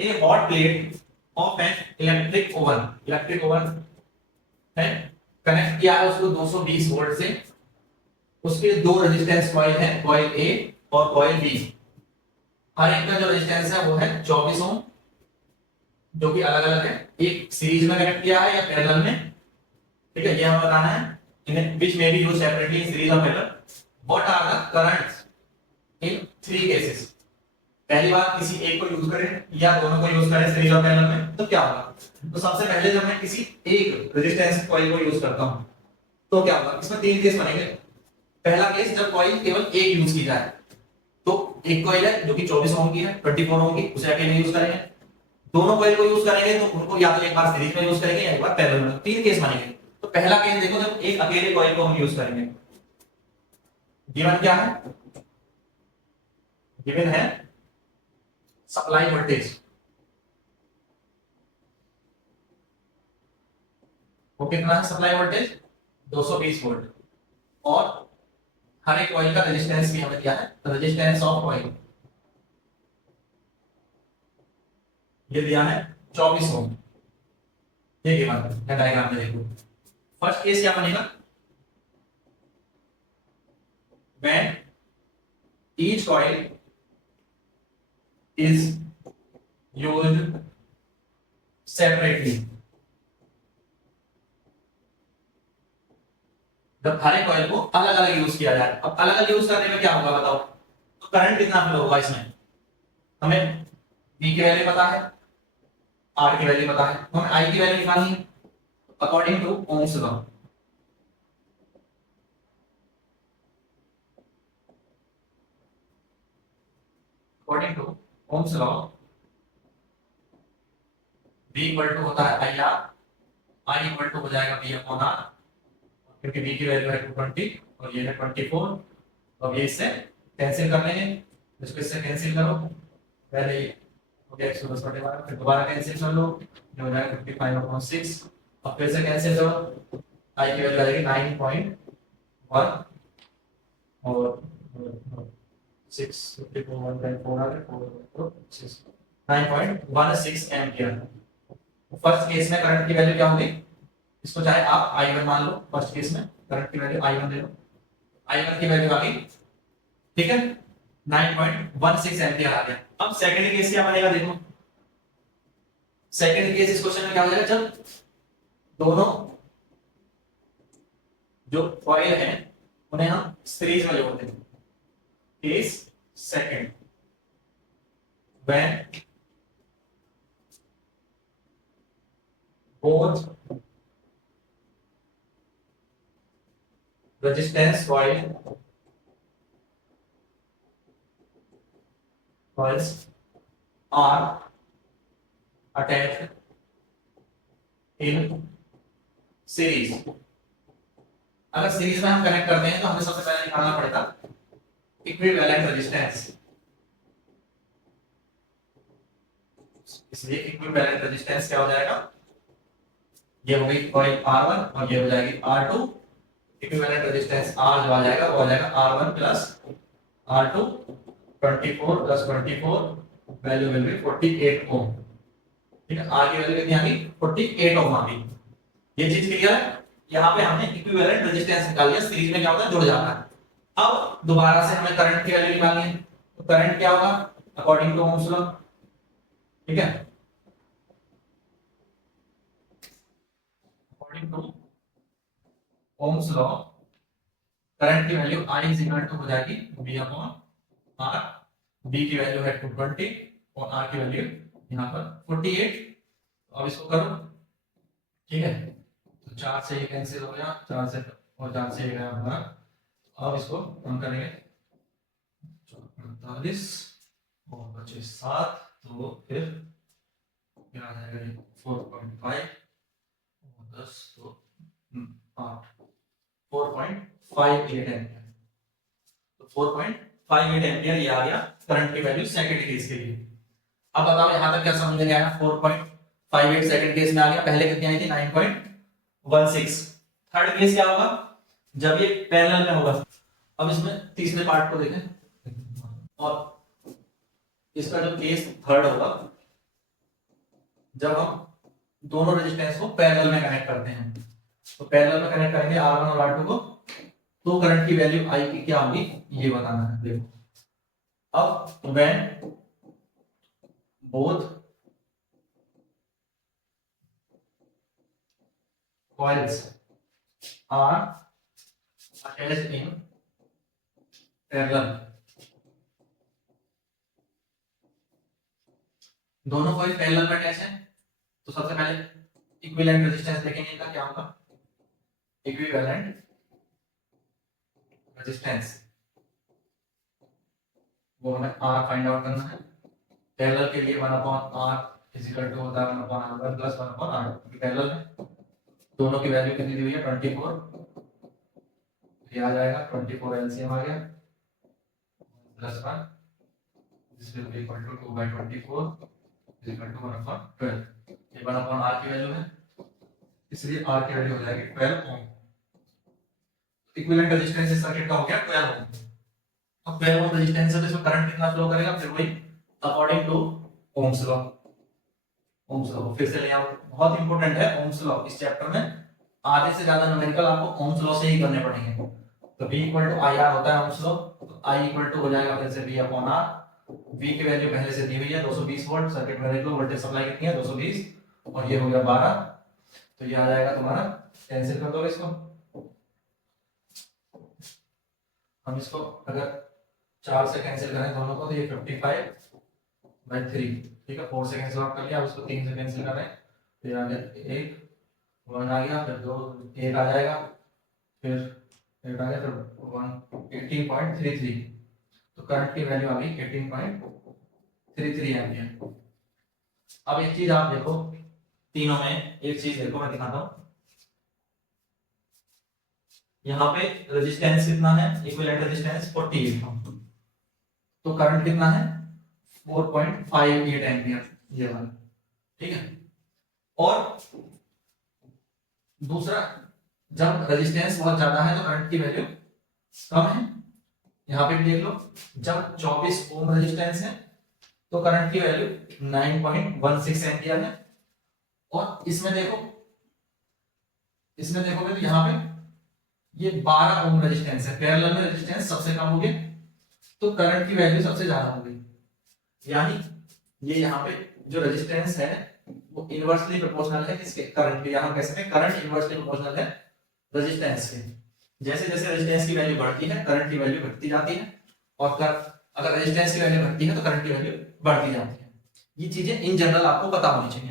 A hot plate of an electric oven है, connect किया है उसको 220 वोल्ट से। उसके दो रेजिस्टेंस कॉइल है, कॉइल ए और कॉइल बी। हर एक का जो रेजिस्टेंस है वो है 24 ओम, जो कि अलग अलग है। एक सीरीज में कनेक्ट किया है या पैरेलल में, ठीक है, ये हमें बताना है। इन्हें which may be used separately in series और parallel. What are the currents in three cases. पहली बार किसी एक को यूज करें या दोनों को यूज करें सीरीज और पैरेलल में, तो क्या होगा। तो सबसे पहले जब मैं किसी एक रेजिस्टेंस कॉइल को यूज करता हूं तो क्या होगा, इसमें तीन केस बनेंगे। पहला केस जब कॉइल केवल एक यूज की जाए, तो एक कॉइल है जो कि 24 ओम की है, 24 ओम की, उसे अकेले यूज करेंगे। दोनों कॉइल को यूज करेंगे तो उनको या तो एक बार सीरीज में यूज करेंगे या एक बार पैरेलल में। तीन केस बनेंगे। तो पहला केस देखो, जब एक अकेले कॉइल को हम यूज करेंगे, गिवन क्या है, गिवन है सप्लाई वोल्टेज। वो कितना है सप्लाई वोल्टेज, 220 वोल्ट। और हर एक कॉइल का रेजिस्टेंस भी हमें दिया है, रेजिस्टेंस ऑफ कॉइल ये दिया है 24 ओम। ये गिवन है डायग्राम में देखो। फर्स्ट केस क्या बनेगा, when each coil is used separately। जब हर एक कॉइल को अलग अलग यूज किया जाए। अब अलग अलग यूज करने में क्या होगा बताओ, तो करंट कितना फ्लो होगा इसमें। हमें V की वैल्यू पता है, R की वैल्यू पता है, तो हमें I की वैल्यू निकालनी है according to Ohm's law. According to Ohm's law V equal to होता है IR, I इक्वल टू हो जाएगा V अपॉन R, क्योंकि V की वैल्यू है 220 और ये है 24। अब ये इससे कैंसिल कर लेंगे, इसको इससे कैंसिल करो, पहले ये हो गया 110 बटे 12, फिर दोबारा कैंसिल कर लो, ये हो जाएगा 55/6। अब फिर से कैंसिल करो, I की वैल्यू आ जाएगी 9.1 और 6 54 1.4 आ गया 4 6 9.16 एम्पियर। फर्स्ट केस में करंट की वैल्यू क्या होगी, इसको चाहे आप I1 मान लो, फर्स्ट केस में करंट की वैल्यू I1 ले लो, I1 की वैल्यू आ गई, ठीक है, 9.16 एम्पियर आ गया। अब सेकंड केस क्या बनेगा देखो। सेकंड केस इस क्वेश्चन में क्या हो जाएगा, जब दोनों जो कॉइल है उन्हें हम सीरीज में जोड़ते हैं। Case second, when both resistance coils are attached in series। अगर सीरीज में हम कनेक्ट करते हैं तो हमें सबसे पहले निकालना पड़ेगा इक्विवेलेंट रेजिस्टेंस। इसलिए इक्विवेलेंट रेजिस्टेंस क्या हो जाएगा, ये हो गई कॉइल R1 और ये हो जाएगी R2। इक्विवेलेंट रेजिस्टेंस R जो आ जाएगा वो आ जाएगा R1 plus R2, 24 plus 24, value मिल गई 48 ओम। ठीक है, R की वैल्यू कितनी आ गई, 48 ओम आ गई। ये चीज क्लियर है। यहाँ पे हमने इक्विवेलेंट रेजिस्टेंस निकाल लिया, सीरीज में क्या होता है जुड़ जाता है। अब दोबारा से हमें करंट की वैल्यू निकालनी है, तो करंट क्या होगा अकॉर्डिंग टू ओम्स लॉ, ठीक है, according to Ohm's law current की value I is equal to हो जाएगी V अपॉन R। V की वैल्यू है 220 और R की वैल्यू यहाँ पर 48। अब इसको करो, ठीक है, तो 4 से ये कैंसिल हो गया, 4 से और 4 से ये गया हमारा। अब इसको हम करेंगे 48 और बचे 7, तो फिर क्या आ जाएगा 4.5 और 10 तो 8, 4.58 एम्पियर। तो 4.58 एम्पियर ये आ गया करंट की वैल्यू सेकंड केस के लिए। अब बताओ यहां तक क्या समझ में आया, 4.58 सेकंड केस में आ गया, पहले कितनी आई थी 9.16। थर्ड केस क्या होगा, जब ये पैरेलल में होगा। अब इसमें तीसरे पार्ट को देखें, और इसका जो केस थर्ड होगा जब हम दोनों रेजिस्टेंस को पैरेलल में कनेक्ट करते हैं, तो पैरेलल में कनेक्ट करेंगे R1 और R2 को, तो करंट की वैल्यू I की क्या होगी ये बताना है। देखो अब when both coils are attached in parallel, दोनों कॉइल पैरेलल में अटैच है, तो सबसे पहले इक्विवेलेंट रेजिस्टेंस देखेंगे इनका क्या होगा, इक्विवेलेंट रेजिस्टेंस वो हमें R फाइंड आउट करना है। पैरेलल के लिए 1/R इज इक्वल टू होता है 1/R1 प्लस 1/R2, पैरेलल है, दोनों की वैल्यू कितनी दी हुई है 24, ये आ जाएगा 24 एलसीएम आ गया plus 1, this will be equal to 2/24 is equal to 1/12, ये 1/R की वैल्यू है, इसलिए R की वैल्यू हो जाएगी 12 ओम। इक्विवेलेंट रेजिस्टेंस इस सर्किट का हो गया 12 ओम। अब 12 ओम रेजिस्टेंस है तो इसमें करंट कितना फ्लो करेगा, फिर वही according to Ohm's law. Ohm's law फिर से ले आओ, बहुत इंपॉर्टेंट है ओम्स लॉ इस चैप्टर में, आधे से ज्यादा न्यूमेरिकल आपको ओम्स लॉ से ही करने पड़ेंगे। तो V इक्वल टू IR होता है ओम्स लॉ, तो I इक्वल टू हो जाएगा फिर से V अपॉन R, V की वैल्यू पहले से दी हुई है 220 वोल्ट, सर्किट में देख लो वोल्टेज सप्लाई कितनी है 220, और ये हो गया 12, तो ये आ जाएगा तुम्हारा, कैंसिल कर दो इसको, हम इसको अगर 4 से कैंसिल करें दोनों को तो ये 55/3, ठीक है, 4 से कैंसिल आउट कर लिया, अब इसको 3 से कैंसिल करें तो ये आ गया 1 1 आ गया, फिर 2 1 आ जाएगा, फिर 8 आ गया, फिर 1 18.33, तो करंट की वैल्यू आ गई 18.33 एम्पियर। अब एक चीज आप देखो, तीनों में एक चीज देखो मैं दिखाता हूं, यहाँ पे रेजिस्टेंस कितना है, इक्विवेलेंट रेजिस्टेंस 48 ओम, तो करंट कितना है 4.58 एम्पियर ये वाला, ठीक है। और दूसरा, जब रेजिस्टेंस बहुत ज्यादा है तो करंट की वैल्यू कम है, यहाँ पे भी देख लो, जब 24 ओम रेजिस्टेंस है तो करंट की वैल्यू 9.16 एम्पियर है, और इसमें देखो, इसमें देखोगे तो यहाँ पे ये 12 ओम रेजिस्टेंस है, पैरेलल में रेजिस्टेंस सबसे कम होगी तो करंट की वैल्यू सबसे ज्यादा होगी, यानी ये यहाँ पे जो रेजिस्टेंस है वो इनवर्सली प्रोपोर्शनल है किसके, करंट के, यहाँ कह सकते हैं करंट इनवर्सली प्रोपोर्शनल है रेजिस्टेंस के। जैसे जैसे रेजिस्टेंस की वैल्यू बढ़ती है करंट की वैल्यू घटती जाती है, और अगर रेजिस्टेंस की वैल्यू घटती है तो करंट की वैल्यू बढ़ती जाती है। ये चीजें इन जनरल आपको पता होनी चाहिए।